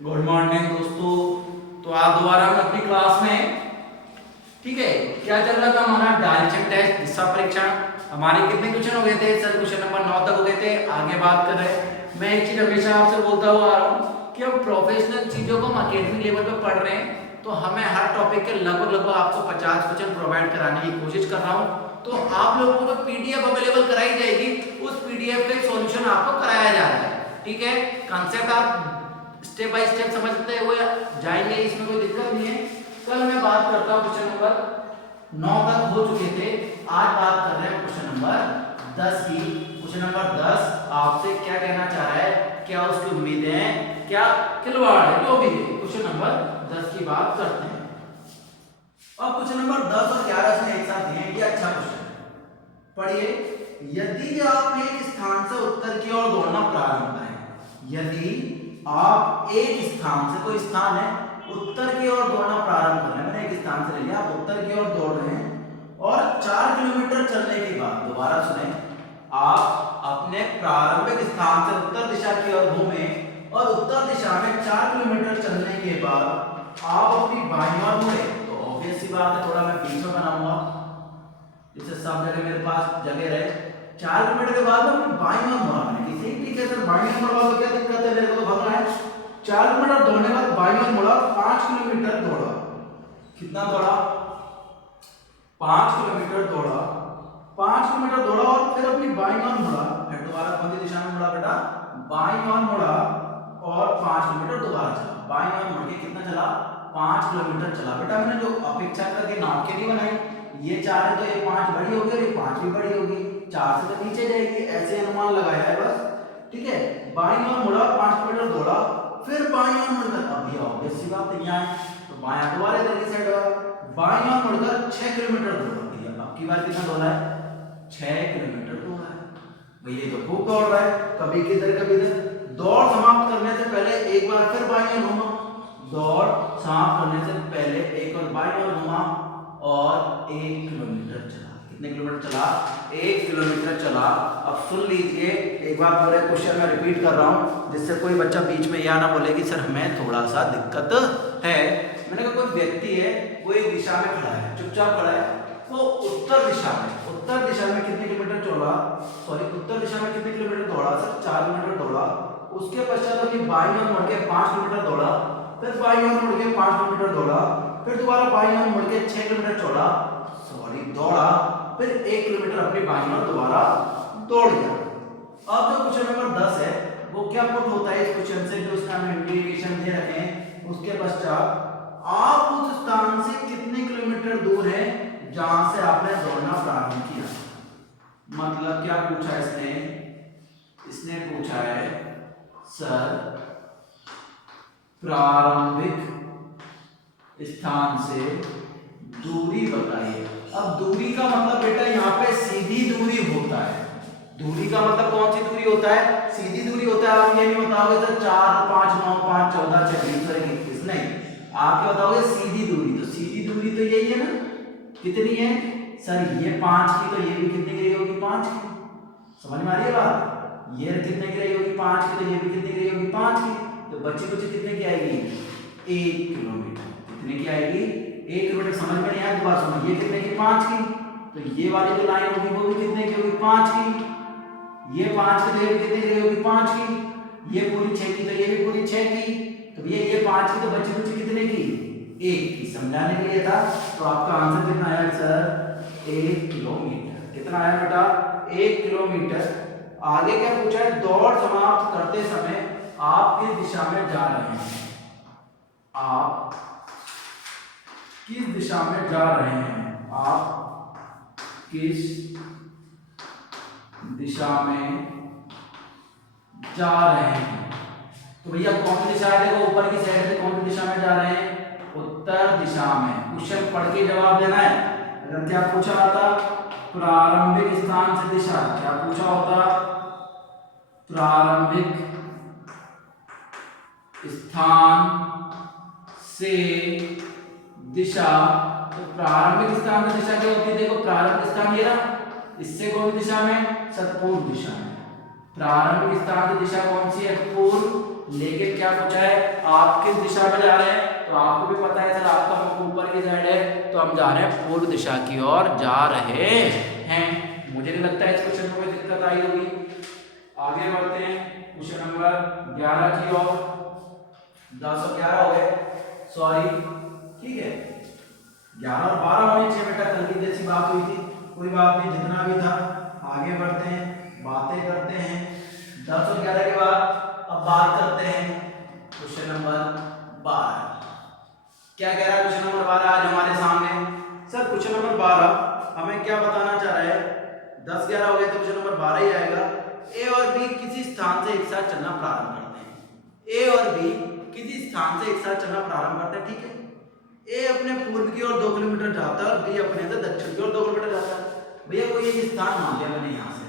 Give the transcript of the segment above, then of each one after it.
Good morning दोस्तों। तो आज दोबारा हम अपनी क्लास में, ठीक है, क्या चल रहा था हमारा डायरेक्शन टेस्ट दिशा परीक्षण। हमारे कितने क्वेश्चन हो गए थे सर? क्वेश्चन नंबर 9 तक हो गए थे। आगे बात कर रहे हैं। मैं एक चीज हमेशा आपसे बोलता हुआ आ रहा हूँ कि हम प्रोफेशनल चीजों को हम अकेडमिक लेवल पे पढ़ रहे हैं, तो हमें हर टॉपिक के लगभग आपको 50 क्वेश्चन प्रोवाइड कराने की कोशिश कर रहा हूँ। तो आप लोगों को जो पीडीएफ अवेलेबल कराई जाएगी, उस पीडीएफ का सॉल्यूशन आपको कराया जा रहा है। ठीक है, कॉन्सेप्ट आप स्टेप बाय स्टेप समझते हुए जाएंगे, इसमें कोई दिक्कत नहीं है। कल मैं बात करता हूँ क्वेश्चन नंबर 9 तक हो चुके थे, आज बात कर रहे हैं क्वेश्चन नंबर 10 की। क्वेश्चन नंबर 10 आपसे क्या कहना चाह रहा है, क्या उसकी उम्मीद है, क्या खिलवाड़ है, जो भी है। क्वेश्चन नंबर 10 की बात करते हैं। अब क्वेश्चन नंबर 10 और 11 में एक साथ हैं, ये अच्छा क्वेश्चन है, पढ़िए। यदि आप एक स्थान से उत्तर की ओर दौड़ना प्रारंभ करें, यदि आप एक स्थान से, कोई स्थान है, उत्तर की ओर दौड़ना प्रारंभ कर रहे हैं, मैंने एक स्थान से ले लिया, आप उत्तर की ओर दौड़ रहे हैं और 4 किलोमीटर चलने के बाद, दोबारा सुने, आप अपने प्रारंभिक स्थान से उत्तर दिशा की ओर घूमे और उत्तर दिशा में 4 किलोमीटर चलने के बाद आप अपनी बाईं ओर मुड़े, तो ऑब्वियस सी बात है, थोड़ा मैं बीच में बनाऊंगा जिससे सब जगह मेरे पास जगह रहे। 4 किलोमीटर के बाद मैं बाईं ओर मुड़ा, मैंने किसी ठीक है सर, बाईं ओर मुड़वा तो क्या दिक्कत है, मेरे को तो भागना है। 4 किलोमीटर दौड़ने के बाद बाईं ओर मुड़ा, 5 किलोमीटर दौड़ा। कितना दौड़ा? 5 किलोमीटर दौड़ा। 5 किलोमीटर दौड़ा और फिर अपनी बाईं ओर मुड़ा, फिर दोबारा कौन सी दिशा में मुड़ा बेटा? बाईं ओर मुड़ा और 5 किलोमीटर दोबारा चला। बाईं ओर मुड़ के कितना चला? 5 किलोमीटर चला। बेटा मैंने जो अपेक्षाकृत ये नाव के नहीं बनाई, ये 4 है तो ये 5 बड़ी होगी और ये 5 भी बड़ी होगी, 4 से तो नीचे जाएगी, ऐसे अनुमान लगाया है बस। ठीक है, बाईं ओर मुड़ा, 5 किलोमीटर दौड़ा, फिर बाईं ओर मुड़कर, अब ये ऑब्वियस सी बात है, यहाँ है तो बायां दोबारा इधर की साइड होगा। बाईं ओर मुड़कर 6 किलोमीटर दौड़ा। भैया अब की बार कितना दौड़ा है? 6 किलोमीटर दौड़ा है। भैया तो खूब दौड़ रहा है, कभी किधर कभी इधर। दौड़ समाप्त करने से पहले एक बार फिर बाईं ओर घूमा, दौड़ समाप्त करने से पहले एक और बाईं ओर घूमा और 1 किलोमीटर चला। कितने किलोमीटर चला? 1 किलोमीटर चला। अब सुन लीजिए एक बार, पूरे क्वेश्चन में रिपीट कर रहा हूं जिससे कोई बच्चा बीच में यह ना बोले कि सर हमें थोड़ा सा दिक्कत है। मैंने कहा कोई व्यक्ति है, वो एक दिशा में खड़ा है, चुपचाप खड़ा है, वो उत्तर दिशा में कितने किलोमीटर चौड़ा, सॉरी उत्तर दिशा में कितने किलोमीटर दौड़ा सर? 4 किलोमीटर दौड़ा। उसके पश्चात अपनी बाईं ओर मुड़ के 5 किलोमीटर दौड़ा, फिर बाईं ओर मुड़ के 5 किलोमीटर दौड़ा, फिर दोबारा बाईं ओर मुड़ के 6 किलोमीटर चौड़ा, सॉरी दौड़ा, फिर 1 किलोमीटर अपनी बाईं ओर दोबारा दौड़ गया। अब जो क्वेश्चन नंबर 10 है वो क्या पुट होता है इस क्वेश्चन से, जो उसका हम इंडिकेशन दे रखे हैं, उसके पश्चात आप उस स्थान से कितने किलोमीटर दूर है जहां से आपने दौड़ना प्रारंभ किया। मतलब क्या पूछा इसने पूछा है सर प्रारंभिक स्थान से दूरी बताइए। अब दूरी का मतलब बेटा यहाँ पे सीधी दूरी होता है। दूरी का मतलब कौन सी दूरी होता है? सीधी दूरी होता है। आप ये नहीं बताओगे सर 4 5 9 5 14 26 और 21, नहीं, आप क्या बताओगे? सीधी दूरी। तो सीधी दूरी तो यही है ना, कितनी है सर? ये 5 की, तो ये भी कितने की रही होगी? 5 की। समझ में आ रही है बात? ये कितने की रही होगी? 5 की। तो ये भी कितने की रही होगी? 5 की। तो बच्ची कुछ कितने की आएगी? 1 किलोमीटर। कितने की आएगी? 1 किलोमीटर। समझ में नहीं आया तो बात सुनो, ये कितने की? 5 की। तो ये वाली जो लाइन होगी वो भी कितने की होगी? 5 की। ये 5 की तो ये भी कितने की होगी? 5 की। ये पूरी 6 की तो ये भी पूरी 6 की। तो ये 5 की, तो बच्ची कुछ कितने की? 1 की। समझाने के लिए था। तो आपका आंसर कितना आया सर? 1 किलोमीटर। कितना आया बेटा? 1 किलोमीटर। आगे क्या पूछा है? दौड़ समाप्त करते समय आप किस दिशा में जा रहे हैं? आप किस दिशा में जा रहे हैं? आप किस दिशा में जा रहे हैं? तो भैया कौन सी दिशा है? देखो ऊपर की साइड से कौन सी दिशा में जा रहे हैं? उत्तर दिशा में। क्वेश्चन पढ़ के जवाब देना है। अगर क्या पूछा होता? प्रारंभिक स्थान से दिशा। क्या पूछा होता? प्रारंभिक स्थान से दिशा। तो प्रारंभिक स्थान से दिशा क्या होती है? देखो प्रारंभिक स्थान ये रहा, इससे कौन सी दिशा में? सर पूर्व दिशा में। प्रारंभिक स्थान की दिशा कौन सी है? पूर्व लेकिन क्या पूछा है आप किस दिशा में जा रहे हैं, तो आपको भी पता है सर आपका मुख ऊपर की साइड है, तो हम जा रहे हैं पूर्व दिशा की ओर जा रहे हैं। मुझे नहीं लगता है इस क्वेश्चन में कोई दिक्कत आई होगी। आगे बढ़ते हैं क्वेश्चन नंबर 11 की ओर। 10 और 11 हो गए, सॉरी ठीक है 11 और 12 होने चाहिए बेटा, कल की जैसी बात हुई थी, कोई बात नहीं जितना भी था। आगे बढ़ते हैं, बातें करते हैं। 10 और 11 के बाद अब बात करते हैं क्वेश्चन नंबर 12। क्या कह रहा है क्वेश्चन नंबर 12 आज हमारे सामने। सर क्वेश्चन नंबर 12 हमें क्या बताना चाह रहा है, 10 11 हो गए तो क्वेश्चन नंबर 12 ही आएगा। ए और बी किसी स्थान से एक साथ चलना प्रारंभ करते हैं। ए और बी किसी स्थान से एक साथ चलना प्रारंभ करते हैं, ठीक है। ए अपने पूर्व की ओर 2 किलोमीटर जाता है और बी अपने से दक्षिण की ओर 2 किलोमीटर जाता है। भैया कोई एक स्थान मान लिया मैंने यहाँ से,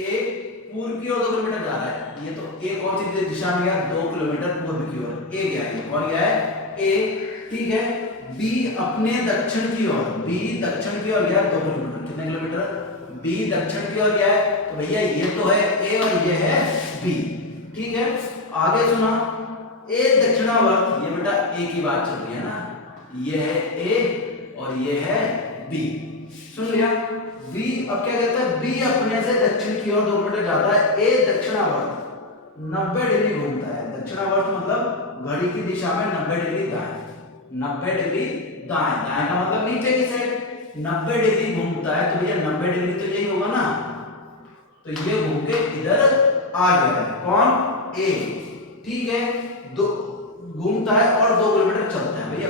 ए पूर्व की ओर 2 किलोमीटर जा रहा है, ये तो ए कौन सी दिशा में गया 2 किलोमीटर पूर्व की ओर, ए गया है, कौन गया है ए, ठीक है। बी अपने दक्षिण की ओर, बी दक्षिण की ओर गया 2 किलोमीटर, कितने किलोमीटर, बी दक्षिण की ओर गया है, तो भैया ये तो है ए और ये है बी, ठीक है। आगे सुना, ए दक्षिणावर्त, ये बेटा ए की बात चल रही है ना, ये है ए और ये है बी, सुन लिया। बी अब क्या कहता है, बी अपने से दक्षिण की ओर 2 किलोमीटर जाता है, ए दक्षिणावर्त 90 डिग्री घूमता है। दक्षिणावर्त मतलब घड़ी की दिशा में 90 डिग्री दाएं, 90 डिग्री दाएं, दाएं का मतलब नीचे की साइड 90 डिग्री घूमता है, तो भैया 90 डिग्री तो यही होगा ना, तो ये घूम के इधर आ गया है, कौन ए, ठीक है। दो घूमता है और 2 किलोमीटर चलता है, भैया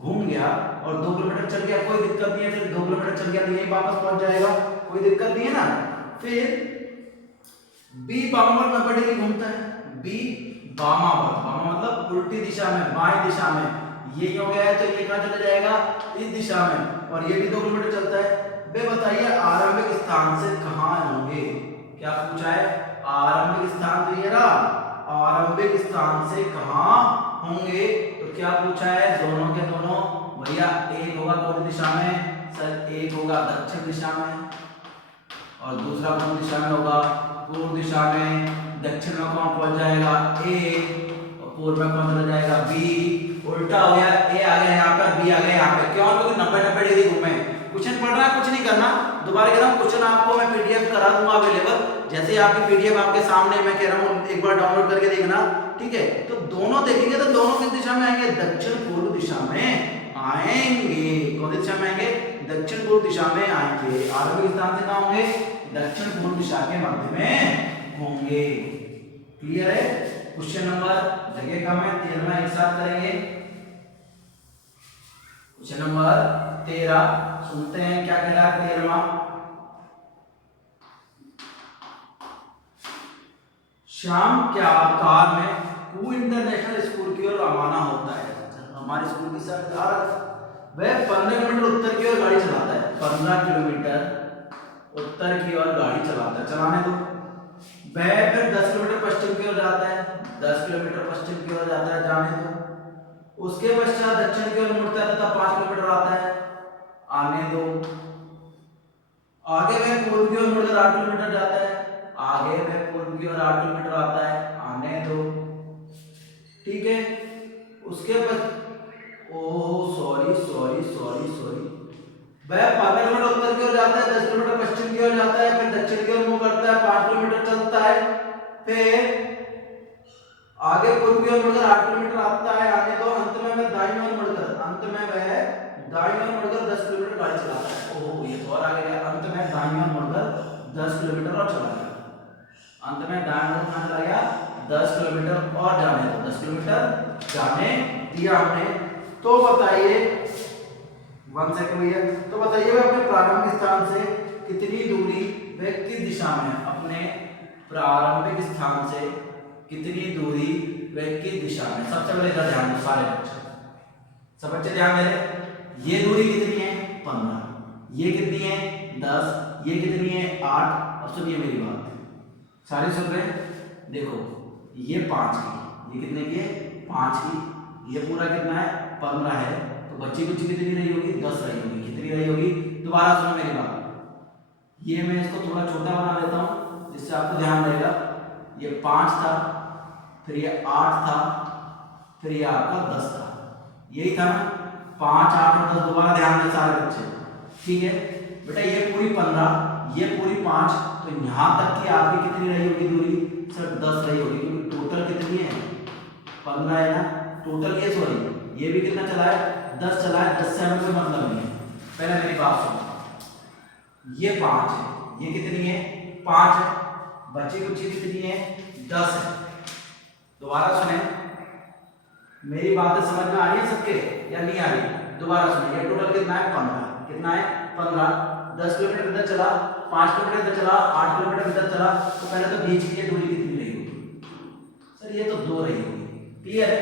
घूम गया और 2 किलोमीटर चल गया, कोई दिक्कत नहीं है, फिर 2 किलोमीटर चल गया तो यही वापस पहुंच जाएगा, कोई दिक्कत नहीं है ना। फिर बी वामावर्त 90 डिग्री घूमता है, बी वामावर्त, वामा मतलब उल्टी दिशा में, बाएं दिशा में, ये हो गया है तो ये कहां चला जाएगा, इस दिशा में, और ये भी 2 किलोमीटर चलता है। वे बताइए आरंभिक स्थान से कहां होंगे, क्या पूछा है, आरंभिक स्थान तो ये रहा, आरंभिक स्थान से कहां होंगे, तो क्या पूछा है, दोनों के दोनों, भैया एक होगा कौन दिशा में, सर एक होगा दक्षिण दिशा में और दूसरा कौन दिशा में होगा, पूर्व दिशा में। दक्षिण में कौन पहुंच जाएगा ए और पूर्व में कौन चला जाएगा बी, उल्टा हो गया, ए आ गया यहाँ पर, बी आ गया यहाँ पे, क्यों, क्योंकि 90 डिग्री घूमे। क्वेश्चन पढ़ रहा है, कुछ नहीं करना, दोबारा कह रहा हूँ क्वेश्चन आपको मैं पीडीएफ करा दूंगा अवेलेबल, जैसे आपकी पीडीएफ आपके सामने, मैं कह रहा हूँ एक बार डाउनलोड करके देखना, ठीक है। तो दोनों देखेंगे तो दोनों किस दिशा में आएंगे, दक्षिण पूर्व दिशा में आएंगे, कौन दिशा में आएंगे, दक्षिण पूर्व दिशा में आएंगे। आरंभिक स्थान से कहां होंगे, दक्षिण पूर्व दिशा के मध्य में होंगे, क्लियर है। क्वेश्चन नंबर जगह कम है, 13वां एक साथ करेंगे। क्वेश्चन नंबर 13 सुनते हैं क्या कह रहा है 13वां। शाम के आकार में कू इंटरनेशनल स्कूल की ओर रवाना होता है, हमारे स्कूल की सरकार, वह 15 किलोमीटर उत्तर की ओर गाड़ी चलाता है, 15 किलोमीटर उत्तर की ओर गाड़ी चलाता है, चलाने दो। वह फिर 10 किलोमीटर पश्चिम की ओर जाता है, 10 किलोमीटर पश्चिम की ओर जाता है, जाने दो। उसके पश्चात दक्षिण की ओर मुड़ता है तथा 5 किलोमीटर आता है, आने दो। आगे वह पूर्व की ओर मुड़कर 8 किलोमीटर जाता है, आगे वह पूर्व की ओर 8 किलोमीटर आता है, आने दो, ठीक है। उसके बाद oh sorry sorry sorry sorry, वह 15 किलोमीटर उत्तर की ओर जाता है, 10 किलोमीटर पश्चिम की ओर जाता है, फिर दक्षिण की ओर मुंह करता है, 5 किलोमीटर चलता है, फिर आगे पूर्व की ओर मुड़कर 8 किलोमीटर आता है, आने दो। अंत में वह दाईं ओर मुड़कर, अंत में वह दाईं ओर मुड़कर 10 किलोमीटर गाड़ी चलाता है, ओह ये तो और आगे गया, अंत में दाईं ओर मुड़कर 10 किलोमीटर और चला गया, अंत में दाईं ओर कहां चला गया, 10 किलोमीटर और जाने दो, 10 किलोमीटर जाने दिया हमने। तो बताइए 1 सेकंड भैया, तो बताइए वह अपने प्रारंभिक स्थान से कितनी दूरी, वह किस दिशा में, अपने प्रारंभिक स्थान से कितनी दूरी, वह किस दिशा में। सबसे पहले इधर ध्यान दो सारे बच्चे, सब बच्चे ध्यान दे रहे, ये दूरी कितनी है 15, ये कितनी है 10, ये कितनी है 8, और सुनिए मेरी बात, सारे सुन रहे, देखो ये 5 की, ये कितने की है 5 की, ये पूरा कितना है 15 है, तो बच्ची कुछ कितनी रही होगी 10 रही होगी, कितनी रही होगी, दोबारा सुनो मेरी बात, ये मैं इसको थोड़ा छोटा बना लेता हूं जिससे आपको ध्यान रहेगा। ये 5 था, फिर ये 8 था, फिर ये आपका 10 था, यही था ना। 5, 8 और 10 दोबारा ध्यान दें सारे बच्चे, ठीक है बेटा। ये पूरी 15, ये पूरी 5, तो यहाँ तक की आपकी कितनी रही होगी दूरी? सर 10 रही होगी, क्योंकि टोटल कितनी है? 15 है ना टोटल। ये सॉरी ये भी कितना चला है? 10 चला है। 10 से हमें कोई मतलब नहीं है। पहले मेरी बात सुनो, ये 5 है, ये कितनी है? 5 है, बची कुची कितनी है? 10 है। दोबारा सुने, मेरी बातें समझ में आ रही है सबके या नहीं आ रही? दोबारा सुने, ये टोटल कितना है? 15। कितना है? 15। 10 किलोमीटर इधर चला, 5 किलोमीटर इधर चला, 8 किलोमीटर इधर चला, तो पहले तो बीच की दूरी कितनी रही होगी? सर ये तो 2 रही होगी। क्लियर है?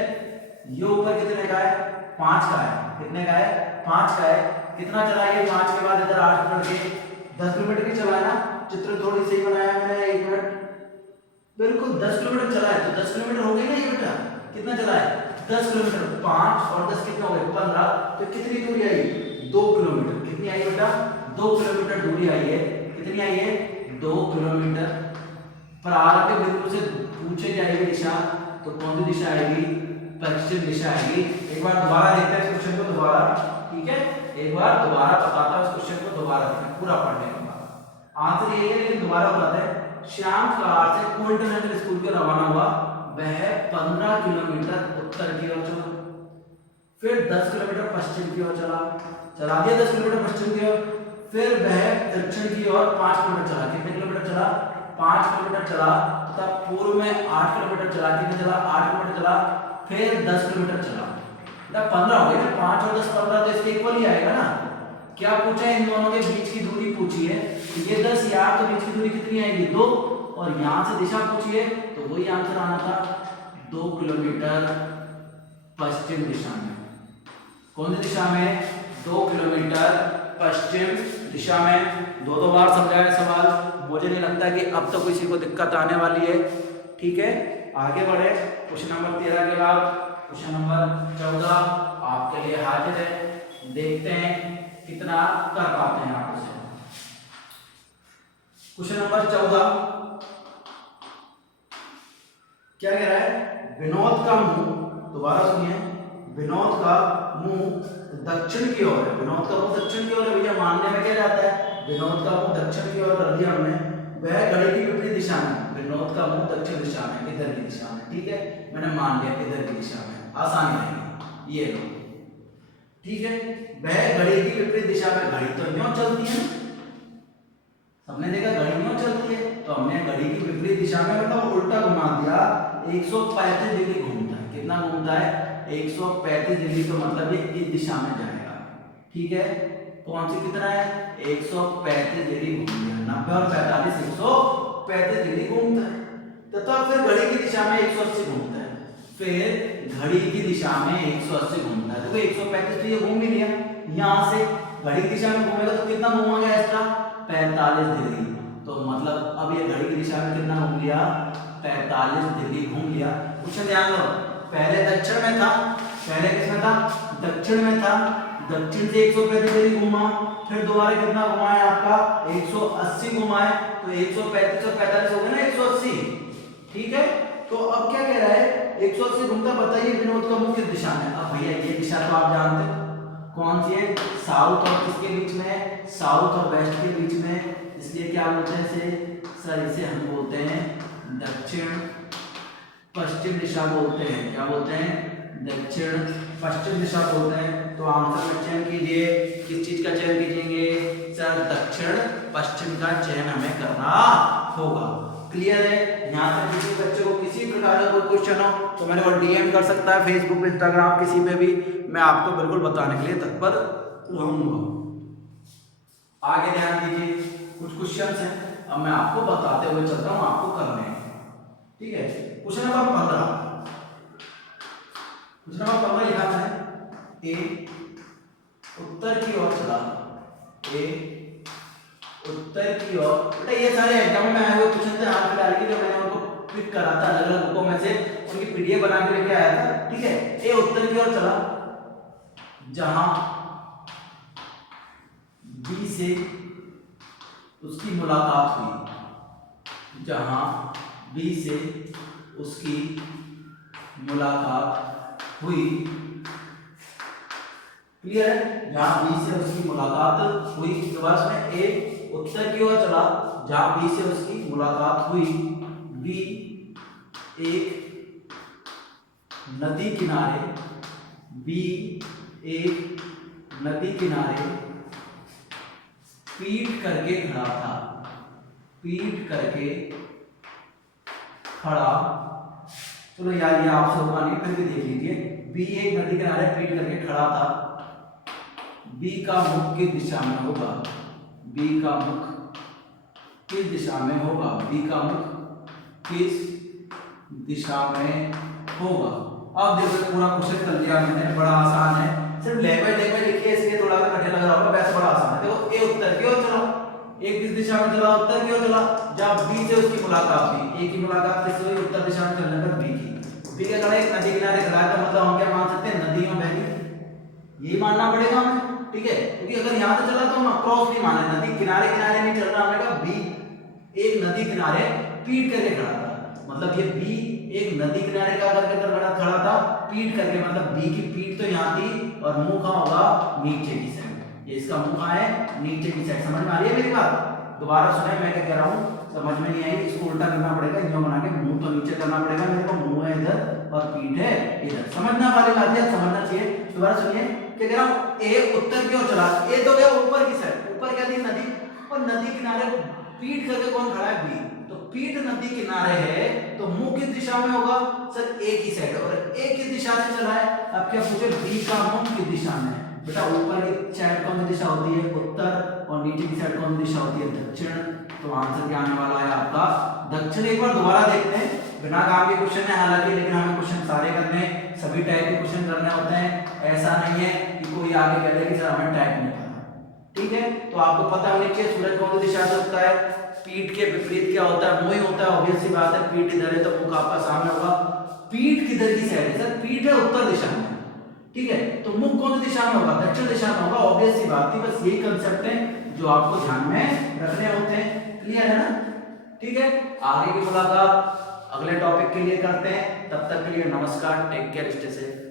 ये ऊपर कितने का है? 5 का है। कितने का है? 5 का है। कितना चला ये? 5 के बाद इधर 8 किलोमीटर के 10 किलोमीटर की चला है ना। चित्र थोड़ी सही बनाया मैंने, 1 मिनट। बिल्कुल 10 किलोमीटर चला है, तो 10 किलोमीटर हो गई ना ये बेटा। कितना चला है? 10 किलोमीटर। 5 और 10 कितना हो गए? 15। तो कितनी दूरी आई? 2 किलोमीटर। कितनी आई बेटा? 2 किलोमीटर दूरी आई है। कितनी आई है? 2 किलोमीटर। प्रारंभ बिंदु से पूछे जाएगी दिशा, तो कौन सी दिशा आएगी? पश्चिम दिशा आएगी। एक बार दोबारा देखते हैं इस क्वेश्चन को दोबारा, ठीक है? एक बार दोबारा बताता हूं इस क्वेश्चन को, दोबारा देखते पूरा पढ़ने के बाद। आंसर यही है, लेकिन दोबारा बताते हैं। श्याम कार से को इंटरनेशनल स्कूल के रवाना हुआ। वह 15 किलोमीटर उत्तर की ओर चला, फिर 10 किलोमीटर पश्चिम की ओर चला दिया 10 किलोमीटर पश्चिम की ओर। फिर वह दक्षिण की ओर 5 किलोमीटर चला। कितने किलोमीटर चला? 5 किलोमीटर चला। तथा पूर्व में 8 किलोमीटर चला। कितने चला? 8 किलोमीटर चला। फिर 10 किलोमीटर चला। बेटा 15 हो गई ना, 5 और 10 15, तो इसके इक्वल ही आएगा ना। क्या पूछा है? इन दोनों के बीच की दूरी पूछी है। ये 10 यार, तो बीच की दूरी कितनी आएगी? 2। और यहां से दिशा पूछी है, तो वही आंसर आना था 2 किलोमीटर पश्चिम दिशा में। कौन सी दिशा में? 2 किलोमीटर पश्चिम दिशा में। दो बार समझाया सवाल, मुझे नहीं लगता कि अब तो किसी को दिक्कत आने वाली है, ठीक है? आगे बढ़े। क्वेश्चन नंबर 13 के बाद क्वेश्चन नंबर 14 आपके लिए हाजिर है। देखते हैं कितना कर पाते हैं आप उसे। क्वेश्चन नंबर 14 क्या कह रहा है? विनोद का मुंह, दोबारा सुनिए, विनोद का मुंह दक्षिण की ओर है। विनोद का मुंह दक्षिण की ओर है भैया, मानने में क्या जाता है? विनोद का मुंह दक्षिण की ओर कर दिया हमने। वह घड़ी की विपरीत दिशा में, विनोद का मुंह दक्षिण दिशा में, इधर की दिशा में, ठीक है? मैंने मान लिया इधर की दिशा में, आसानी रहेगी। ये लो, ठीक है? वह घड़ी की विपरीत दिशा में, घड़ी तो यूं चलती है, सबने देखा घड़ी यूं चलती है, तो हमने घड़ी की विपरीत दिशा में मतलब उल्टा घुमा दिया। 135 डिग्री घूमता है। कितना घूमता है? 135 डिग्री। तो मतलब ये इस दिशा में जाएगा, ठीक है? कौन सी कितना है? 135 डिग्री घूम गया। 90 और 45 135 डिग्री घूमता है। तथा फिर घड़ी की दिशा में 180 घूमता है। फिर घड़ी की दिशा में 180 घूमता है। देखो 135 तो ये घूम भी लिया। यहां से घड़ी की दिशा में घूमेगा तो कितना घूमेगा एक्स्ट्रा? 45 डिग्री। तो मतलब अब ये घड़ी की दिशा में कितना घूम लिया? 45 डिग्री घूम लिया। कुछ ध्यान दो, पहले दक्षिण में था, पहले किसमें था? दक्षिण में था। दक्षिण से 135 डिग्री घुमा, फिर दोबारा कितना घुमाया आपका? 180 घुमाए, तो 135 और 45 हो गए ना 180, ठीक है? तो अब क्या कह रहा है? 180 घूमता, बताइए विनोद का मुंह किस दिशा में? अब भैया ये दिशा तो आप जानते हो कौन सी है? साउथ और किसके बीच में? साउथ और वेस्ट के बीच में। इसलिए क्या बोलते हैं इसे? सर इसे हम बोलते हैं दक्षिण पश्चिम दिशा बोलते हैं। क्या बोलते हैं? दक्षिण पश्चिम दिशा बोलते हैं। तो आंसर में चयन कीजिए, किस चीज का चयन कीजिएंगे? सर दक्षिण पश्चिम का चयन हमें करना होगा। क्लियर है? यहाँ तक किसी बच्चे को किसी प्रकार का कोई क्वेश्चन हो तो मैंने वो डीएम कर सकता है, फेसबुक इंस्टाग्राम किसी पे भी, मैं आपको बिल्कुल बताने के लिए तत्पर रहूंगा। आगे ध्यान दीजिए, कुछ क्वेश्चंस हैं, अब मैं आपको बताते हुए चलता हूँ, आपको करने हैं, ठीक है? क्वेश्चन नंबर 15, क्वेश्चन नंबर 15 लिखा है ए उत्तर की ओर चला, ए उत्तर की ओर। बेटा ये सारे एग्जाम में आए हुए क्वेश्चन थे हाल फिलहाल के, जो मैंने उनको पिक करा था अलग अलग बुकों में से, उनकी पीडीएफ बना के लेके आया था, ठीक है? ए उत्तर की ओर चला जहां बी से उसकी मुलाकात हुई, जहां बी से उसकी मुलाकात हुई। क्लियर है? जहां बी से उसकी मुलाकात हुई, दोबारा सुने, ए उत्तर की ओर चला, जहां बी से उसकी मुलाकात हुई। बी एक नदी किनारे, बी एक नदी किनारे पीट करके खड़ा था, पीट करके खड़ा। चलो यार ये आपसे होगा नहीं, फिर भी देख लीजिए। बी एक नदी किनारे पीट करके खड़ा था। बी का मुख किस दिशा में होगा? बी का मुख किस दिशा में होगा? बी का मुख किस दिशा में होगा? अब देखो पूरा क्वेश्चन कर दिया मैंने, बड़ा आसान है, सिर्फ लैंग्वेज लिखिए, इसलिए थोड़ा सा कठिन लग रहा होगा, वैसे बड़ा आसान है। देखो ए उत्तर की ओर चला, ए किस दिशा में चला? उत्तर की ओर चला। जब बी से उसकी मुलाकात हुई, ए की मुलाकात किससे हुई? उत्तर दिशा में चलने पर बी की। बी के खड़ा एक नदी किनारे खड़ा है, तो मतलब हम क्या मान सकते हैं? नदी में बहती, यही मानना पड़ेगा हमें, ठीक है? क्योंकि अगर यहां से चला तो हम क्रॉस नहीं माने, नदी किनारे किनारे नहीं चल रहा, हमें कहा बी एक नदी किनारे पीट करके खड़ा था, मतलब ये बी एक नदी किनारे का करके खड़ा था, पीट करके, मतलब बी की पीठ तो यहाँ थी और मुंह कहाँ होगा? नीचे की साइड। ये इसका मुंह कहाँ है? नीचे की साइड। समझ में आ रही है मेरी बात? दोबारा सुनाई, मैं क्या कह रहा हूँ, समझ में नहीं आई, इसको उल्टा करना पड़ेगा, यूं बना के मुंह तो नीचे करना पड़ेगा, मेरे को मुंह है इधर और पीठ है इधर। समझना वाली बात है, समझना चाहिए। दोबारा सुनिए, क्या कह रहा हूँ, ए उत्तर की ओर चला, ए तो गया ऊपर की साइड, ऊपर क्या थी? नदी, और नदी किनारे पीठ करके कौन खड़ा है? बी। तो पीठ नदी किनारे है, तो मुंह किस दिशा में होगा? सर ए की साइड, और ए किस दिशा से चला है? अब क्या पूछे? बी का मुंह किस दिशा में है? बेटा ऊपर की साइड कौन सी दिशा होती है? उत्तर, और नीचे की साइड कौन सी दिशा होती है? दक्षिण। तो आंसर क्या आने वाला है आपका? दक्षिण। एक बार दोबारा देखते हैं, बिना काम के क्वेश्चन है हालांकि, लेकिन हमें क्वेश्चन सारे करने, सभी टाइप के क्वेश्चन करने होते हैं, ऐसा नहीं है कि कोई आगे कह दे कि सर हमें टाइप नहीं करना, ठीक है? तो आपको पता होना चाहिए सूरज कौन सी दिशा से उगता है, पीठ के विपरीत क्या होता है? मुंह ही होता है, ऑब्वियस सी बात है, पीठ इधर है तो मुंह आपका सामने होगा। पीठ किधर की साइड है? सर पीठ है उत्तर दिशा में, ठीक है? तो मुंह कौन सी दिशा में होगा? दक्षिण दिशा में होगा, ऑब्वियस सी बात थी। बस यही कंसेप्ट है जो आपको ध्यान में रखने होते हैं। क्लियर है ना? ठीक है, आगे की मुलाकात अगले टॉपिक के लिए करते हैं, तब तक के लिए नमस्कार, टेक केयर, स्टे सेफ।